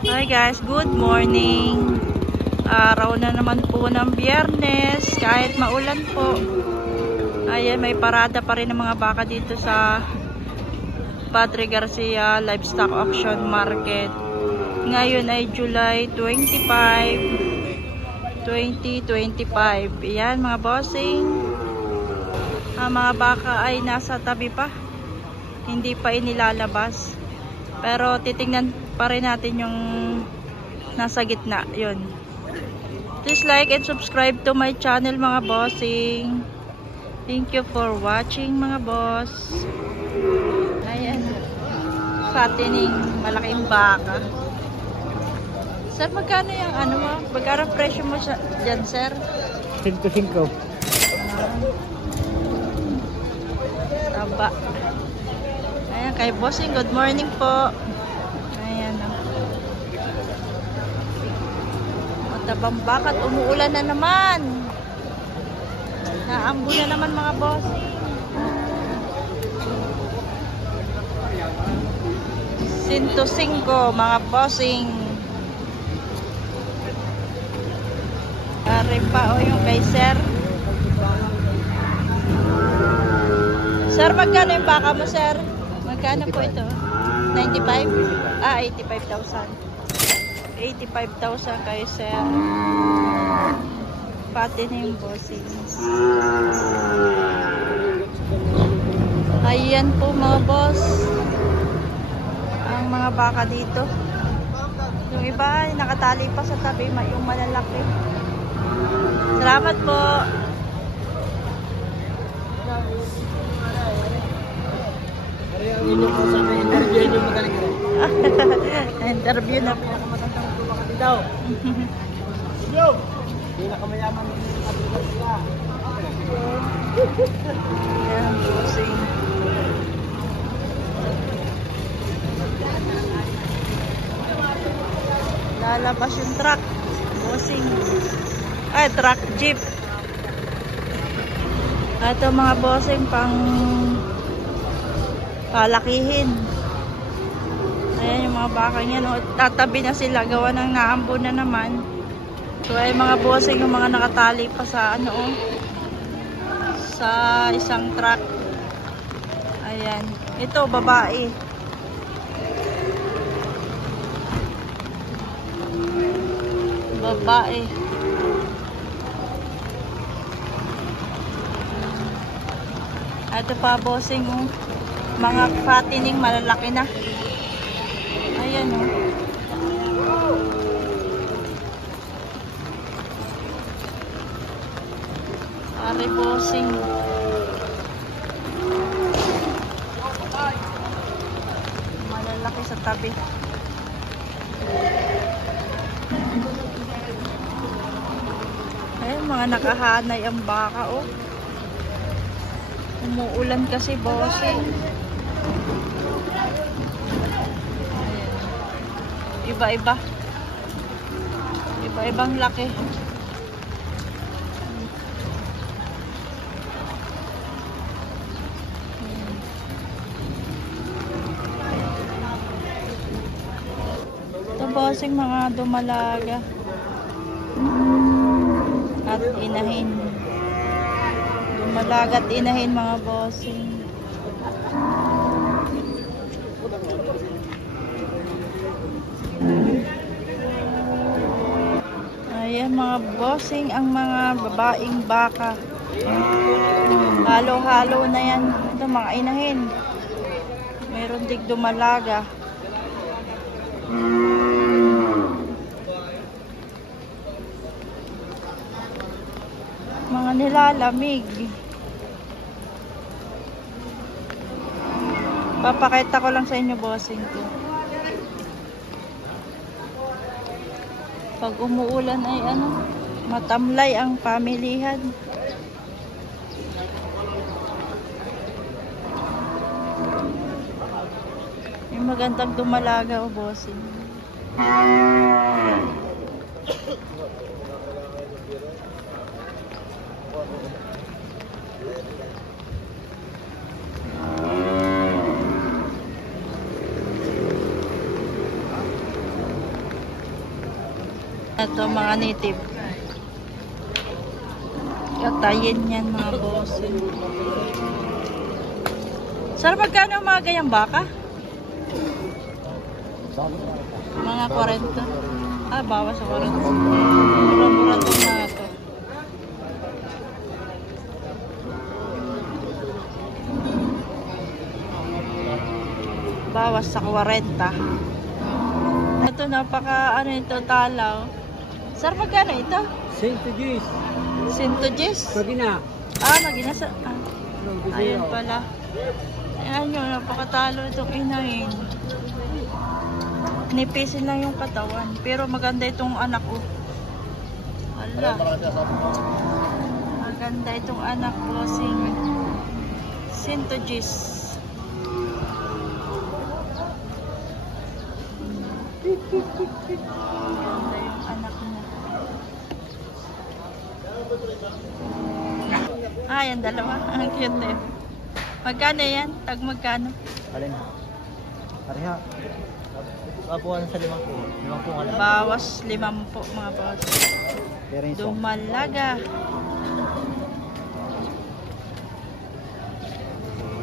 Hi guys, good morning. Araw na naman po ng Biyernes, kahit maulan po. Ayan, may parada pa rin ng mga baka dito sa Padre Garcia Livestock Auction Market. Ngayon ay July 25, 2025. Ayan mga bossing. Ang mga baka ay nasa tabi pa. Hindi pa inilalabas. Pero titingnan pa rin natin yung nasa gitna. Yun. Please like and subscribe to my channel mga bossing. Thank you for watching mga boss. Ayan. Fattening. Malaking baka. Sir, magkano yung ano mo? Magkano presyo mo dyan, sir? 5. Taba. Ayan, kay bossing. Good morning po. Ayan. Matabang bakat. Umuulan na naman. Naambo na naman mga bossing. 105 mga bossing. Pare pa o yung kay sir. Sir, magkano yung baka mo, sir? Magkano po ito? 95? 85,000. 85,000 kayo, sir. Pati na yung bossing. Ayan po mga boss. Ang mga baka dito. Yung iba ay nakatali pa sa tabi, yung malalaki. Salamat po. Interview na po. Pinakamayaman ng Padre sila. Ayan, bossing. Lalabas yung truck. Bossing. Ay, truck jeep. Ito mga bossing pang palakihin. Ayan yung mga baka niya, no? Tatabi na sila, gawa ng naambo na naman. So ay mga bossing yung mga nakatali pa sa ano, sa isang truck. Ayan. Ito babae. Babae. Ito pa bossing, mga fattening malalaki na. Ayan Pare bossing. Malalaki sa tabi. Ayan, mga nakahanay ang baka, Umuulan kasi bossing. Iba-iba. Iba-ibang laki. Ito bossing, mga dumalaga at inahin. Dumalaga at inahin mga bossing. Ayan mga bossing, ang mga babaeng baka. Halo-halo na yan. Ito mga inahin. Meron dig dumalaga. Mga nilalamig. Papakita ko lang sa inyo bossing ko. Pag umuulan ay matamlay ang pamilihan. Yung magandang dumalaga bossing. Ito mga native. Katayin yan mga boss. Sir, magkano ang mga ganyang baka? Mga 40. Ah, bawas sa 40. Mura-mura itong mga ito. Bawas sa 40. Ito, napaka ano ito, talaw. Sir, magkano ito? 110. 110? Magina. Ah, magina sa... Ah. Ayun pala. Ayan yun, napakatalo itong inahin. Nipisin lang yung katawan. Pero maganda itong anak ko. Ala. Maganda itong anak ko. Sintojis. Maganda yung anak niya. Ah, yan dalawa. Ang cute eh. Magkano yan? Tag magkano? Alin? Ariha. Kapuan sa 5 po. 5 po alin. Bawas 50 mga boss. Pero yung Dumalaga.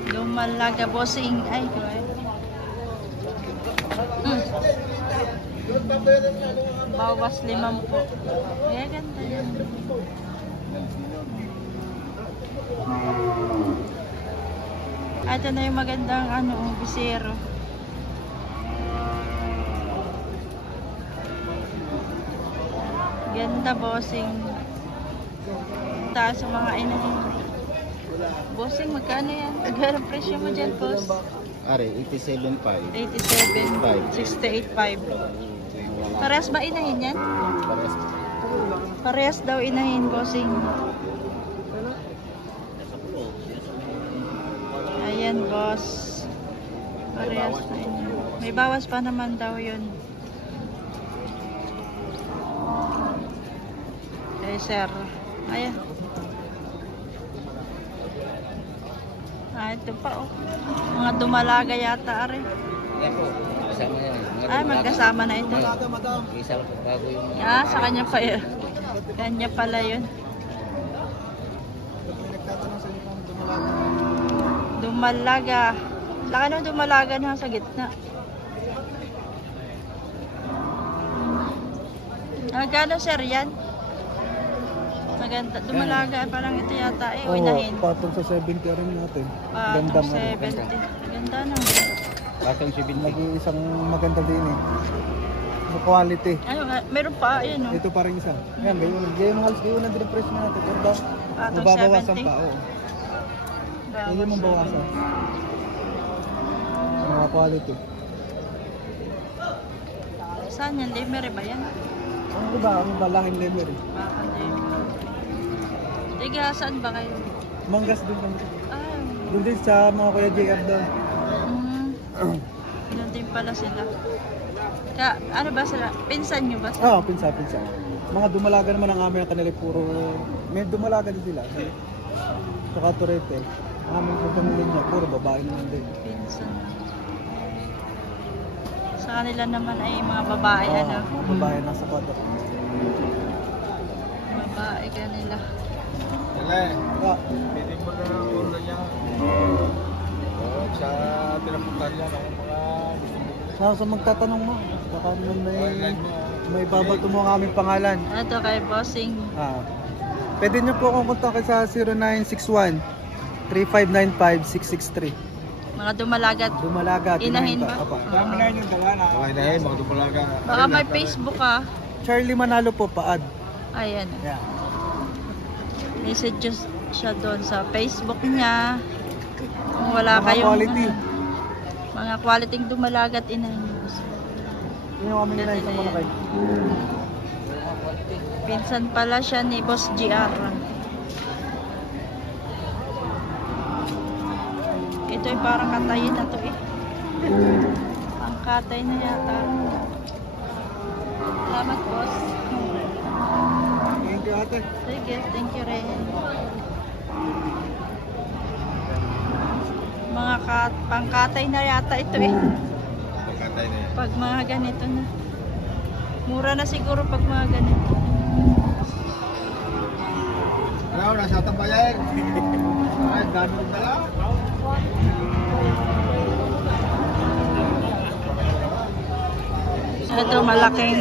Dumalaga bossing. Ay, grabe. Bawas 50. Kaya ganda yan. Ito na yung magandang ano, bisero. Ganda bossing. Taas sa mga inahin. Bossing, magkano yan? Magkano presyo mo dyan, boss? Are, 87.5. 87, 68.5. Parehas ba inahin yan? Parehas. Parehas daw inahin, bossing. Ayan, boss. Parehas na inahin. May bawas pa naman daw yun. Okay, sir. Ayan. Ah, ito pa, oh. Mga dumalaga yata, are. Yan po, kasama yan. Ay, magkasama na ito. Isa po bago yung... Ah, sa kanya pa yun. Kanya pala yun. Dumalaga. Laki nung dumalaga na sa gitna. Magkano, sir, yan? Maganda. Dumalaga. Parang ito yata eh. O inahin. patong sa 70 rin natin. Patong 70. Ganda na. Patong 70. Nag-iisang maganda din eh. Sa quality. Ano, meron pa. Ayan, o. Ito pa rin isa. Yan, gayon halos gayon ang din price natin. Pero ba, Patong mababawasan 70. pa. Oo. Hindi mong bawasan. Mga quality. Saan yan? Lemery ba yan? Ang iba, lahing lemer eh. Baka Lemery. Tiga, saan ba kayo? Manggas din kami. Ah, Doon din sa mga Kuya JR doon. Doon din pala sila. Ano ba sila? Pinsan nyo ba? Oo, pinsa. Mga dumalaga naman ang amin ang kanila puro... May dumalaga din sila. Saka Torete. Aming pamilya niya, puro babae naman din. Pinsan. Sa kanila naman ay mga babae, ano? Mga babae nasa kwadro. Babae kanila. Pwede mo na ang ulo niya. Sa pinapunta niya ng mga gusto mo. Sa magtatanong mo, baka naman may babato mo ang aming pangalan. Ito kay Bossing. Pwede niyo po akong kontakin sa 0961 3595 663. Mga dumalagat. Dumalaga. Inahin ba? Dami na yung dala na. Okay na yun, mga dumalaga. Baka may Facebook ka. Charlie Manalo po, paad. Ayan. Yeah. Message siya doon sa Facebook niya. Kung wala Mga kayong quality. Mga quality dumalagat inahin. Yun yung aming inahin sa malakay. Pinsan pala siya ni Boss GR. Ito ay parang katayin na to eh. Ang katay na yata. Salamat, boss. Thank you, ate. Sige, thank you rin. Mga pangkatay na yata ito eh. Pagkantay na yan. Pag mga ganito na. Mura na siguro pag mga ganito. Ano, nasa tambayan. Ay, dami rin na lang. Ito, malaking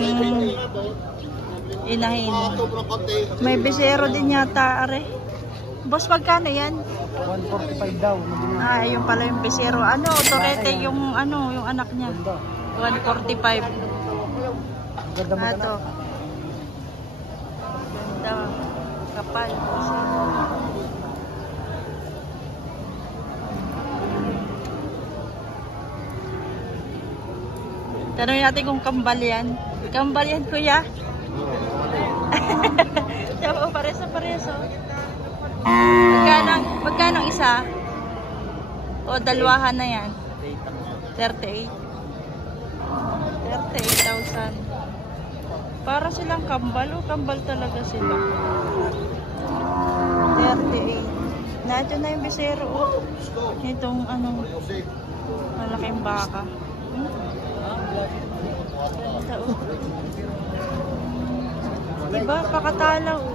inahin. May bisero din yata, are. Boss, magkano yan? 145 daw. Ah, yung pala yung bisero. Ano, Torete yung ano, yung anak niya. 145. Ganda mo Ito. Ganda. Kapal. Tanong natin kung kambal yan. Kambal yan, kuya. Diba, pares na pares, oh. Magkano isa? O dalawahan na yan? 38. 38,000. Para silang kambal, o kambal talaga sila. 38. Nandiyan na yung bisero, oh. Itong ano, malaking baka. Ganda, oh. Diba, pakatalaw, oh.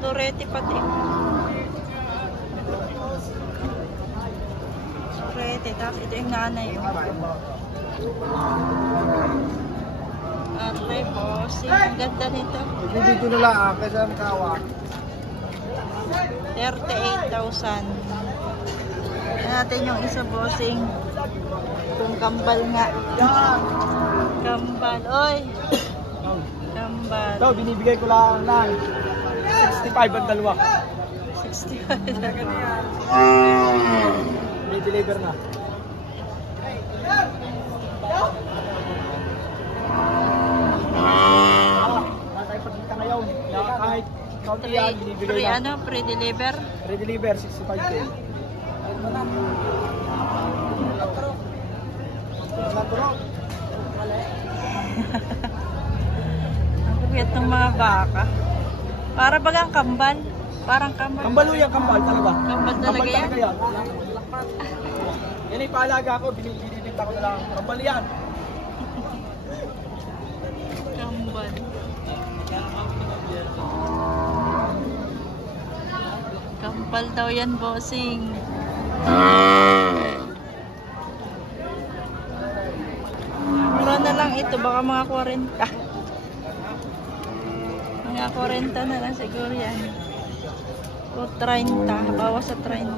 Torete pati. Torete, tapos ito yung nanay, oh. Ate, bossing. Ang ganda nito. Dito na lang, kaysa ang kawa. 38,000. Yan natin yung isa, bossing. Itong kambal nga. Kambal, oy. Kambal. Daw, binibigay ko lang ng 65 ang dalawa. 65. May deliver na. Kahit pagkita ngayon, kahit kaunti yan, binibigay lang. Ano, pre-deliver? Re-deliver, 65K. Ang cute ng mga baka. Para bagang kambal. Parang kambal. Kambalo yan, kambal talaga. Kambal talaga yan? Yan ay paalaga ko, binibinta ko na lang. Kambal yan. Kambal. Kambal daw yan, bossing. Mura na lang ito, baka mga 40. Mga 40 na lang siguro yan. O 30, bawas sa 30.